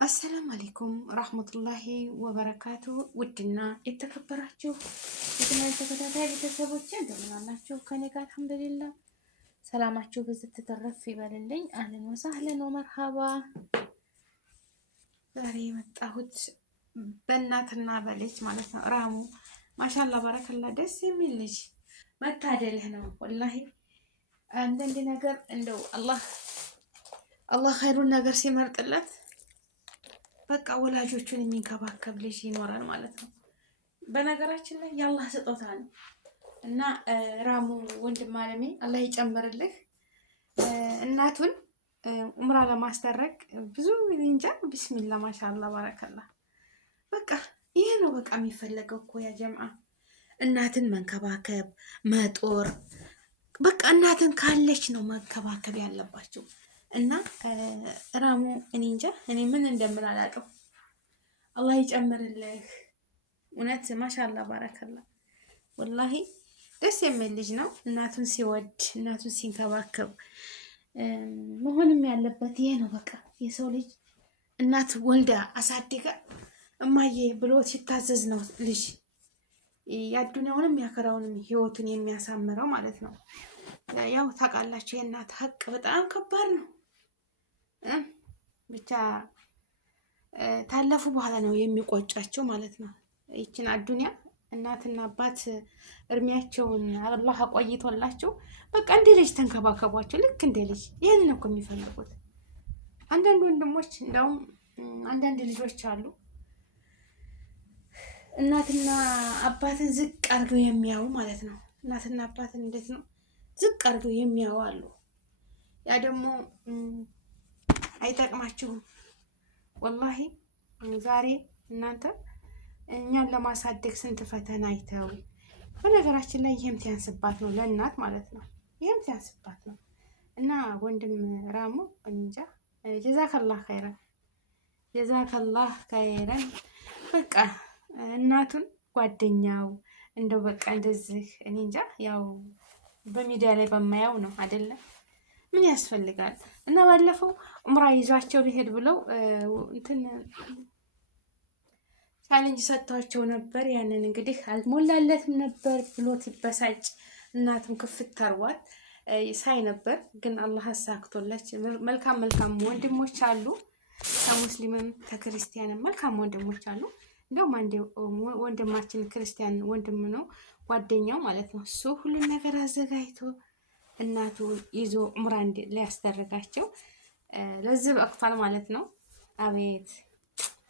አሰላሙ አለይኩም ረህመቱላሂ ወበረካቱ። ውድና የተከበራችሁ የቻናሌ ተከታታይ ቤተሰቦች እንደምን አላችሁ? ከኔ ጋር አልሐምዱሊላህ። ሰላማችሁ ብዝት ትተረፍ ይበልልኝ። አህለን ወሰህለን ወመርሃባ። ዛሬ የመጣሁት በእናትና በልጅ ማለት ነው። ራሙ ማሻላ ባረከላ፣ ደስ የሚል ልጅ መታደልህ ነው ወላሂ። አንዳንድ ነገር እንደው አላህ ኸይሩን ነገር ሲመርጥለት በቃ ወላጆቹን የሚንከባከብ ልጅ ይኖራል ማለት ነው። በነገራችን ላይ የአላህ ስጦታ ነው እና ራሙ ወንድም አለሜ አላህ ይጨምርልህ። እናቱን ኡምራ ለማስደረግ ብዙ እንጃ ቢስሚላ ማሻአላ ባረከላ። በቃ ይሄ ነው በቃ የሚፈለገው እኮ ያ ጀምዓ፣ እናትን መንከባከብ መጦር። በቃ እናትን ካለች ነው መንከባከብ ያለባቸው። እና ራሙ እኔ እንጃ እኔ ምን እንደምን አላውቅም። አላህ ይጨምርልህ። እውነት ማሻአላ ባረከላ ወላሂ ደስ የሚል ልጅ ነው። እናቱን ሲወድ እናቱን ሲንከባከብ መሆንም ያለበት ይሄ ነው በቃ። የሰው ልጅ እናት ወልዳ አሳድጋ እማዬ ብሎ ሲታዘዝ ነው ልጅ ያዱንያውንም ያከራውንም ህይወቱን የሚያሳምረው ማለት ነው። ያው ታውቃላችሁ የእናት ሀቅ በጣም ከባድ ነው። ብቻ ታለፉ በኋላ ነው የሚቆጫቸው ማለት ነው። ይችን አዱንያ እናትና አባት እድሜያቸውን አላህ አቆይቶላቸው በቃ እንደ ልጅ ተንከባከቧቸው፣ ልክ እንደ ልጅ። ይህን ነው እኮ የሚፈልጉት። አንዳንድ ወንድሞች እንደውም አንዳንድ ልጆች አሉ እናትና አባትን ዝቅ አድርገው የሚያዩ ማለት ነው። እናትና አባትን እንዴት ነው ዝቅ አድርገው የሚያዩ አሉ። ያ ደግሞ አይጠቅማችሁም ወላሂ። ዛሬ እናንተ እኛን ለማሳደግ ስንት ፈተና አይተው። በነገራችን ላይ ይህም ሲያንስባት ነው ለእናት ማለት ነው። ይህም ሲያንስባት ነው። እና ወንድም ራሙ እንጃ ጀዛከላህ ኸይረን፣ ጀዛከላህ ኸይረን። በቃ እናቱን ጓደኛው እንደው በቃ እንደዚህ እኔ እንጃ ያው በሚዲያ ላይ በማያው ነው አይደለም ምን ያስፈልጋል። እና ባለፈው ኡምራ ይዟቸው ሊሄድ ብለው እንትን ቻሌንጅ ሰጥቷቸው ነበር። ያንን እንግዲህ አልሞላለትም ነበር ብሎ ሲበሳጭ እናቱም ክፍት ታርዋት ሳይ ነበር። ግን አላህ አሳክቶለች። መልካም ወንድሞች አሉ፣ ከሙስሊምም ከክርስቲያንም መልካም ወንድሞች አሉ። እንደውም አንዴ ወንድማችን ክርስቲያን ወንድም ነው ጓደኛው ማለት ነው። እሱ ሁሉን ነገር አዘጋጅቶ እናቱ ይዞ ዑምራ ሊያስደርጋቸው ለዚህ በቅቷል ማለት ነው። አቤት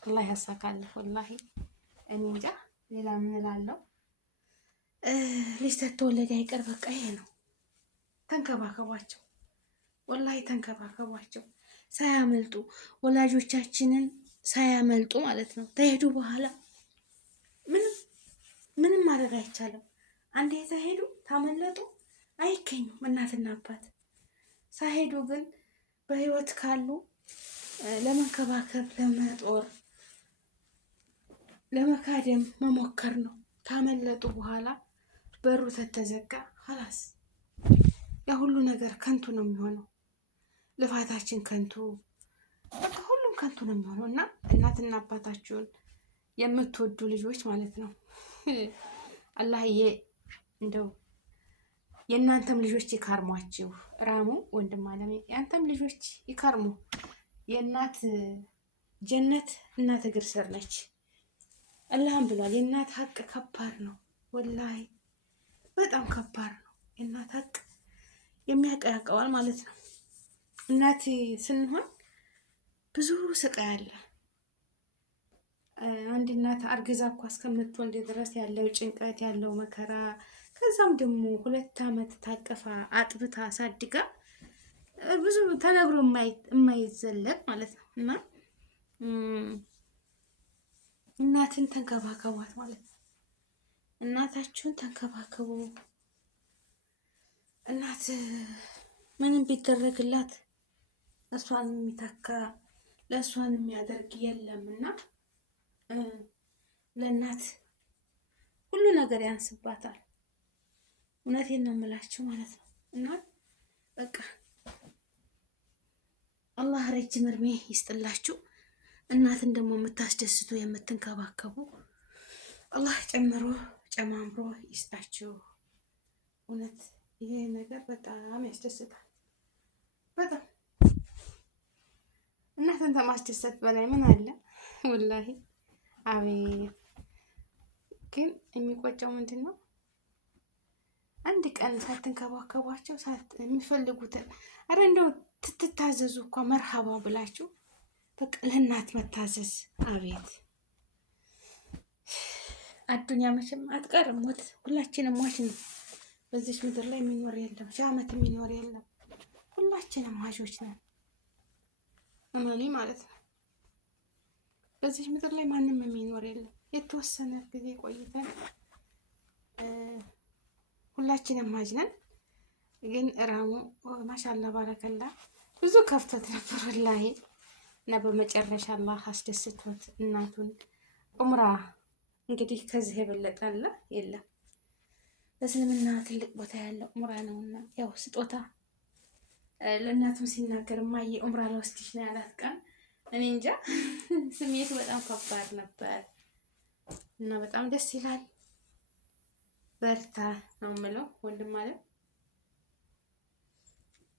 አላህ ያሳካልህ ወላሂ። እኔ እንጃ ሌላ ምን እላለሁ። ልጅ ተተወለደ አይቀር በቃ ይሄ ነው። ተንከባከቧቸው ወላሂ ተንከባከቧቸው፣ ሳያመልጡ ወላጆቻችንን ሳያመልጡ ማለት ነው። ተሄዱ በኋላ ምንም ማድረግ አይቻልም። አንዴ ተሄዱ ታመለጡ አይገኙም። እናትና አባት ሳይሄዱ ግን በህይወት ካሉ ለመንከባከብ ለመጦር ለመካደም መሞከር ነው። ካመለጡ በኋላ በሩ ተተዘጋ ኸላስ ያ ሁሉ ነገር ከንቱ ነው የሚሆነው። ልፋታችን ከንቱ፣ በቃ ሁሉም ከንቱ ነው የሚሆነው። እና እናትና አባታችሁን የምትወዱ ልጆች ማለት ነው አላህዬ እንደው የእናንተም ልጆች ይካርሟችሁ። ራሙ ወንድም አለሜ የአንተም ልጆች ይካርሙ። የእናት ጀነት እናት እግር ስር ነች። አላህም ብሏል። የእናት ሀቅ ከባድ ነው ወላሂ በጣም ከባድ ነው። የእናት ሀቅ የሚያቀያቀዋል ማለት ነው። እናት ስንሆን ብዙ ስቃይ አለ። አንድ እናት አርግዛ እኮ እስከምትወልድ ድረስ ያለው ጭንቀት ያለው መከራ፣ ከዛም ደግሞ 2 ዓመት ታቅፋ አጥብታ አሳድጋ ብዙ ተነግሮ የማይዘለቅ ማለት ነው። እና እናትን ተንከባከቧት ማለት ነው። እናታችሁን ተንከባከቡ። እናት ምንም ቢደረግላት እሷን የሚተካ ለእሷን የሚያደርግ የለም። እና ለእናት ሁሉ ነገር ያንስባታል። እውነቴን ነው የምላችሁ ማለት ነው። እና በቃ አላህ ረጅም እድሜ ይስጥላችሁ። እናትን ደግሞ የምታስደስቱ የምትንከባከቡ አላህ ጨምሮ ጨማምሮ ይስጣችሁ። እውነት ይሄ ነገር በጣም ያስደስታል። በጣም እናትን ከማስደሰት በላይ ምን አለ? ወላሂ አቤት። ግን የሚቆጨው ምንድን ነው? አንድ ቀን ሳትንከባከቧቸው የሚፈልጉትን አረ እንደው ትታዘዙ እኮ መርሃባ ብላችሁ በቃ ለእናት መታዘዝ። አቤት አዱንያ መቼም አትቀርም፣ ሞት ሁላችንም ሟች ነው። በዚች ምድር ላይ የሚኖር የለም፣ ሺህ ዓመት የሚኖር የለም። ሁላችንም ሟቾች ነን። እመኒ ማለት ነው። በዚች ምድር ላይ ማንም የሚኖር የለም። የተወሰነ ጊዜ ቆይተን ሁላችንም ሟች ነን። ግን ራሙ ማሻአላ ባረከላ ብዙ ከፍቶት ነበር ወላሂ። እና በመጨረሻ አላህ አስደስቶት እናቱን ዑምራ እንግዲህ ከዚህ የበለጠ አለ የለም። በእስልምና ትልቅ ቦታ ያለው ዑምራ ነውና ያው ስጦታ ለእናቱም ሲናገር እማዬ ዑምራ ለወስድሽ ነው ያላት ቀን እኔ እንጃ ስሜቱ በጣም ከባድ ነበር እና በጣም ደስ ይላል። በርታ ነው የምለው ወንድም አለ።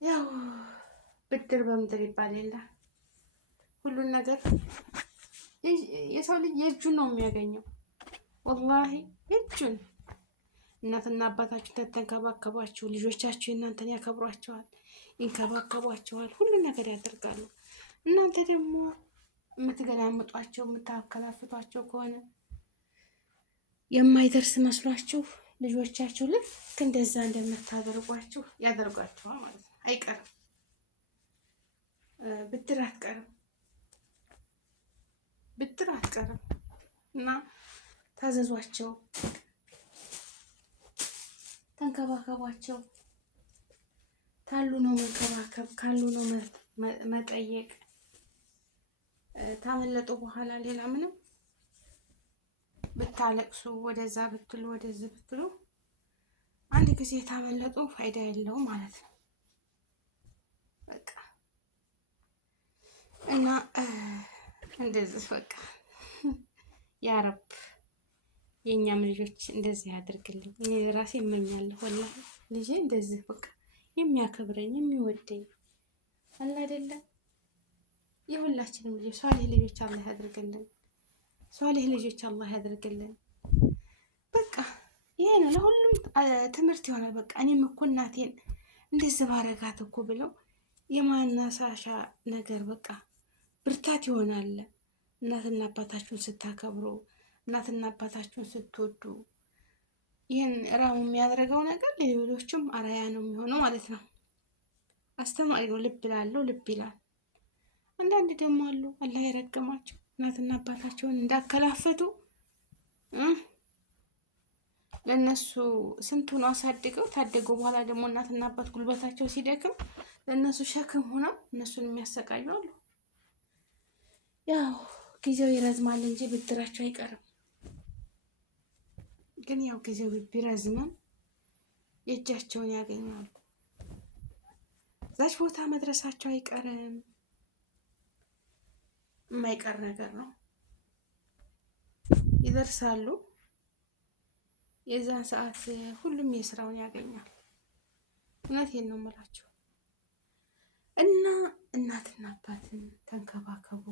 ያው ብድር በምድር ይባል የለ ሁሉን ነገር የሰው ልጅ የእጁን ነው የሚያገኘው። ወላሂ የእጁን። እናትና አባታችሁ ተንከባከቧችሁ፣ ልጆቻችሁ እናንተን ያከብሯቸዋል፣ ይንከባከቧቸዋል፣ ሁሉን ነገር ያደርጋሉ። እናንተ ደግሞ የምትገላምጧቸው የምታከላፍቷቸው ከሆነ የማይደርስ መስሏችሁ ልጆቻችሁ ልክ እንደዛ እንደምታደርጓችሁ ያደርጓቸዋል ማለት ነው። አይቀርም፣ ብድር አትቀርም፣ ብድር አትቀርም። እና ታዘዟቸው፣ ተንከባከቧቸው። ታሉ ነው መንከባከብ፣ ካሉ ነው መጠየቅ። ታመለጡ በኋላ ሌላ ምንም ብታለቅሱ ወደዛ ብትሉ ወደዚህ ብትሉ አንድ ጊዜ ታመለጡ ፋይዳ የለውም ማለት ነው። በቃ እና እንደዚህ በቃ ያ ረብ የእኛም ልጆች እንደዚህ ያድርግልኝ። እኔ ራሴ እመኛለሁ ወላሂ ልጄ እንደዚህ በቃ የሚያከብረኝ የሚወደኝ አለ አይደለ? የሁላችንም ልጆች ሷሊህ ልጆች አላህ ያድርግልን። ሷሊህ ልጆች አላህ ያድርግልን። በቃ ይሄ ነው ለሁሉም ትምህርት ይሆናል። በቃ እኔም እኮ እናቴን እንደዚህ ባረጋት እኮ ብለው የማናሳሻ ነገር በቃ ብርታት ይሆናል። እናትና አባታችሁን ስታከብሩ፣ እናትና አባታችሁን ስትወዱ ይህን ራሙ የሚያደርገው ነገር ለሌሎችም አራያ ነው የሚሆነው ማለት ነው። አስተማሪ ነው። ልብ ላለው ልብ ይላል። አንዳንድ ደግሞ አሉ አላህ የረገማቸው እናትና አባታቸውን እንዳከላፈቱ ለነሱ ስንቱን አሳድገው ታደገው በኋላ ደግሞ እናትና አባት ጉልበታቸው ሲደክም ለነሱ ሸክም ሆነው እነሱን የሚያሰቃዩ አሉ። ያው ጊዜው ይረዝማል እንጂ ብድራቸው አይቀርም። ግን ያው ጊዜው ቢረዝምም የእጃቸውን ያገኛሉ። እዛች ቦታ መድረሳቸው አይቀርም። የማይቀር ነገር ነው። ይደርሳሉ። የዛን ሰዓት ሁሉም የስራውን ያገኛል። እውነቴን ነው የምላችሁ። እና እናትና አባትን ተንከባከቡ።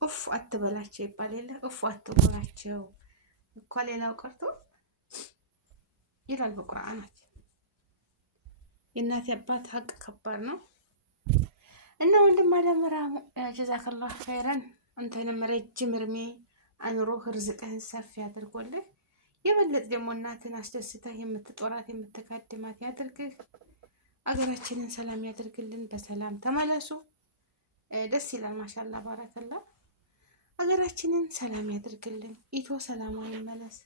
ኡፍ አትበላቸው ይባል የለ? ኡፍ አትበላቸው እኮ ሌላው ቀርቶ ይላል በቁርአናችን። የእናት አባት ሀቅ ከባድ ነው። እና ወንድም አለምራ ጀዛከላህ ኸይረን። አንተንም ረጅም እድሜ አኑሮህ ርዝቅህን ሰፊ ያድርጎልህ። የበለጥ ደግሞ እናትን አስደስተህ የምትጦራት የምትካድማት ያድርግህ። አገራችንን ሰላም ያድርግልን። በሰላም ተመለሱ። ደስ ይላል። ማሻአላህ ባረከላ። አገራችንን ሰላም ያድርግልን። ኢትዮ ሰላሟ ይመለስ።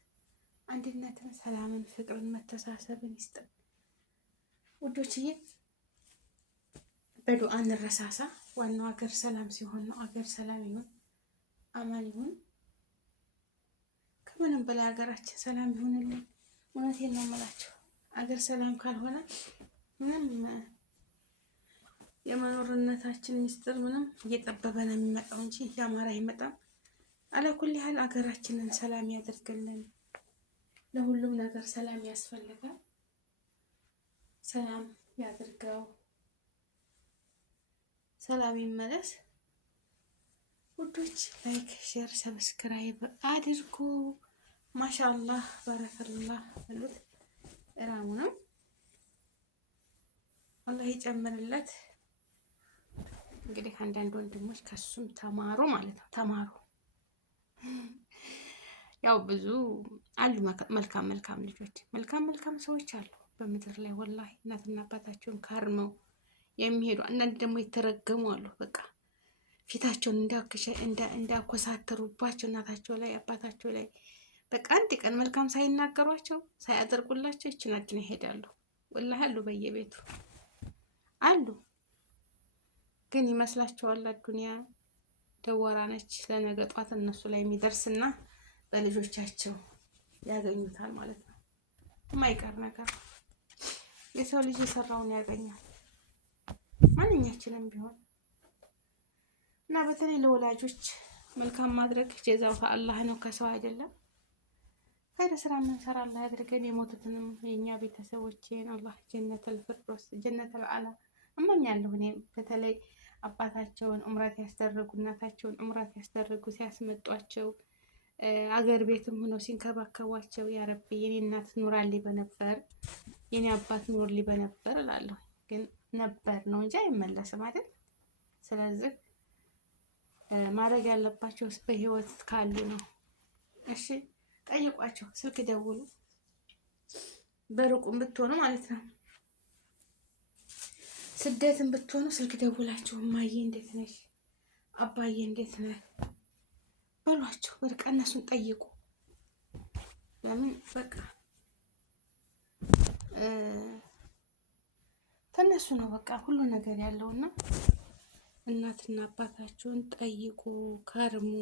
አንድነትን፣ ሰላምን፣ ፍቅርን፣ መተሳሰብን ይስጥን። ውዶችዬ በዱዓ እንረሳሳ። ዋናው አገር ሰላም ሲሆን ነው። አገር ሰላም ይሁን፣ አማን ይሁን። ከምንም በላይ ሀገራችን ሰላም ይሁንልን። እውነቴን ነው የምላችሁ። አገር ሰላም ካልሆነ ምንም የመኖርነታችን ሚስጥር ምንም እየጠበበ ነው የሚመጣው እንጂ እያማረ አይመጣም። አለኩል ያህል አገራችንን ሰላም ያደርግልን። ለሁሉም ነገር ሰላም ያስፈልጋል። ሰላም ያድርገው። ሰላም ይመለስ። ውዶች ላይክ፣ ሼር፣ ሰብስክራይብ አድርጉ። ማሻአላህ ባረከላህ በሉት። ራሙ ነው አላህ ይጨምርለት። እንግዲህ አንዳንድ ወንድሞች ከሱም ተማሩ ማለት ነው። ተማሩ። ያው ብዙ አሉ መልካም ልጆች፣ መልካም ሰዎች አሉ በምድር ላይ ወላሂ እናትና አባታቸውን ካርመው የሚሄዱ። አንዳንድ ደግሞ የተረገሙ አሉ። በቃ ፊታቸውን እንዳኮሳተሩባቸው እናታቸው ላይ አባታቸው ላይ በቃ አንድ ቀን መልካም ሳይናገሯቸው ሳያደርጉላቸው ይችናችን ይሄዳሉ። ወላሂ አሉ፣ በየቤቱ አሉ። ግን ይመስላችኋል አዱንያ ደወራ ነች። ለነገ ጧት እነሱ ላይ የሚደርስና በልጆቻቸው ያገኙታል ማለት ነው። የማይቀር ነገር የሰው ልጅ የሰራውን ያገኛል፣ ማንኛችንም ቢሆን እና በተለይ ለወላጆች መልካም ማድረግ ጀዛው ከአላህ ነው፣ ከሰው አይደለም። ኸይር ስራ የምንሰራ አላህ ያድርገን። የሞቱትንም የእኛ ቤተሰቦችን አላህ ጀነተል ፊርደውስ ጀነተል አዕላ እመኛለሁ። እኔ በተለይ አባታቸውን ዑምራት ያስደረጉ እናታቸውን ዑምራት ያስደረጉ ሲያስመጧቸው አገር ቤትም ሆነው ሲንከባከቧቸው ያ ረቢ የኔ እናት ኑራልኝ በነበር የኔ አባት ኑርልኝ በነበር እላለሁ። ግን ነበር ነው እንጂ አይመለስም አይደል? ስለዚህ ማድረግ ያለባቸው በህይወት ካሉ ነው። እሺ ጠይቋቸው፣ ስልክ ደውሉ። በሩቁም ብትሆኑ ማለት ነው፣ ስደትም ብትሆኑ ስልክ ደውላችሁ እማዬ እንዴት ነሽ፣ አባዬ እንዴት ነህ በሏቸው። በቃ እነሱን ጠይቁ። ለምን በቃ ከነሱ ነው በቃ ሁሉ ነገር ያለውና እናትና አባታችሁን ጠይቁ፣ ካርሙ።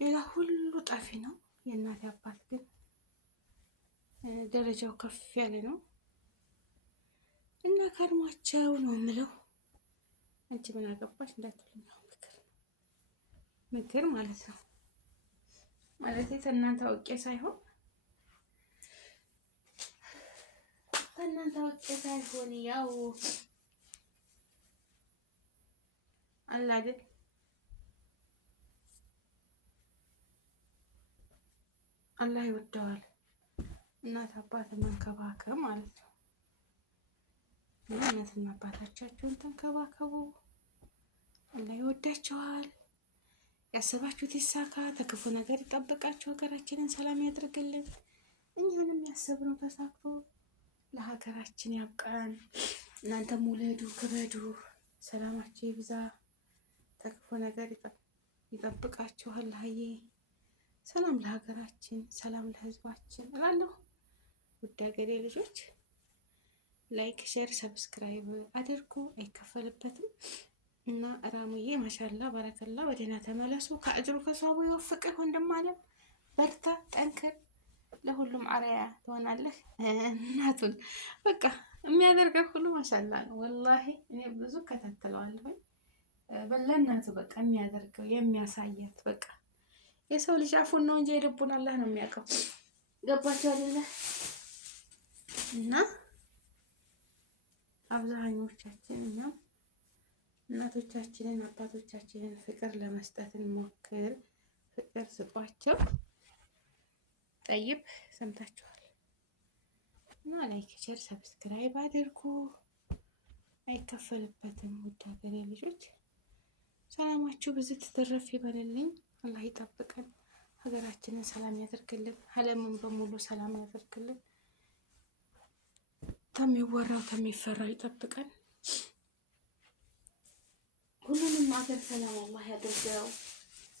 ሌላ ሁሉ ጠፊ ነው። የእናት አባት ግን ደረጃው ከፍ ያለ ነው እና ካርሟቸው ነው የምለው። አንቺ ምን አገባሽ እንዳትሉኝ፣ ምክር ማለት ነው። ማለት ከእናንተ አውቄ ሳይሆን ያው አለ አይደል አላህ ይወደዋል። እናት አባት መንከባከብ ማለት ነው። እናትና አባታቻችሁን ተንከባከቡ፣ አላህ ይወዳቸዋል። ያሰባችሁት ይሳካ፣ ከክፉ ነገር ይጠብቃችሁ፣ ሀገራችንን ሰላም ያድርግልን። እኛንም ያሰብነው ተሳክቶ ለሀገራችን ያብቃን። እናንተም ውለዱ፣ ክበዱ፣ ሰላማችሁ ይብዛ፣ ከክፉ ነገር ይጠብቃችሁ አላህዬ። ሰላም ለሀገራችን፣ ሰላም ለሕዝባችን እላለሁ። ውድ ሀገሬ ልጆች ላይክ፣ ሼር፣ ሰብስክራይብ አድርጉ፣ አይከፈልበትም። እና ራሙዬ ማሻላ ባረከላ፣ ወደና ተመለሱ። ከአጅሩ ከሷቡ ይወፍቅህ ወንድም አለም። በርታ፣ ጠንክር፣ ለሁሉም አርአያ ትሆናለህ። እናቱን በቃ የሚያደርገው ሁሉ ማሻላ ነው። ወላሂ እኔ ብዙ ከታተለዋለሁ። ለእናቱ በቃ የሚያደርገው የሚያሳያት በቃ የሰው ልጅ አፉን ነው እንጂ የልቡን አላህ ነው የሚያውቀው። ገባችሁ አይደለ? እና አብዛኞቻችን እኛ እናቶቻችንን አባቶቻችንን ፍቅር ለመስጠት እንሞክር። ፍቅር ስጧቸው። ጠይብ ሰምታችኋል። እና ላይክ፣ ሼር፣ ሰብስክራይብ አድርጉ፣ አይከፈልበትም። ውድ ሀገሬ ልጆች ሰላማችሁ ብዙ ትተረፍ ይበልልኝ። አላህ ይጠብቀን፣ ሀገራችንን ሰላም ያደርግልን፣ ዓለምን በሙሉ ሰላም ያደርግልን። ከሚወራው ከሚፈራው ይጠብቀን። ሁሉንም ሀገር ሰላም አላህ ያደርገው።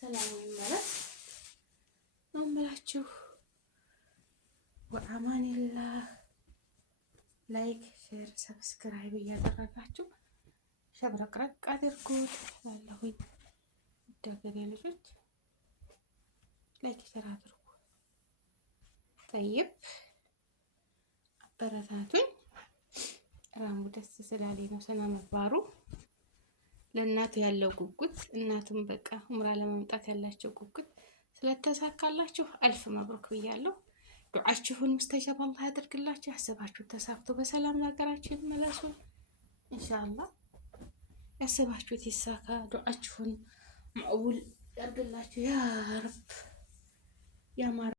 ሰላም ይመለስ ነው የምላችሁ። ወአማኒላህ። ላይክ፣ ሼር፣ ሰብስክራይብ እያደረጋችሁ ሸብረቅረቅ አድርጉት ያለሁኝ ውድ ሀገሬ ልጆች ላይክ ሼር አድርጉ። ጠይብ አበረታቱኝ። ራሙ ደስ ስላለኝ ነው ስነ ምግባሩ። ለእናቱ ያለው ጉጉት እናቱም በቃ ኡምራ ለመምጣት ያላቸው ጉጉት ስለተሳካላችሁ አልፍ መብሩክ ብያለሁ። ዱዓችሁን ሙስተጀብ አላህ ያደርግላችሁ። ያሰባችሁ ተሳክቶ በሰላም ለሀገራችሁ ይመለሱ ኢንሻአላህ። ያሰባችሁት ይሳካ። ዱዓችሁን መቅቡል ያድርግላችሁ ያ ረብ።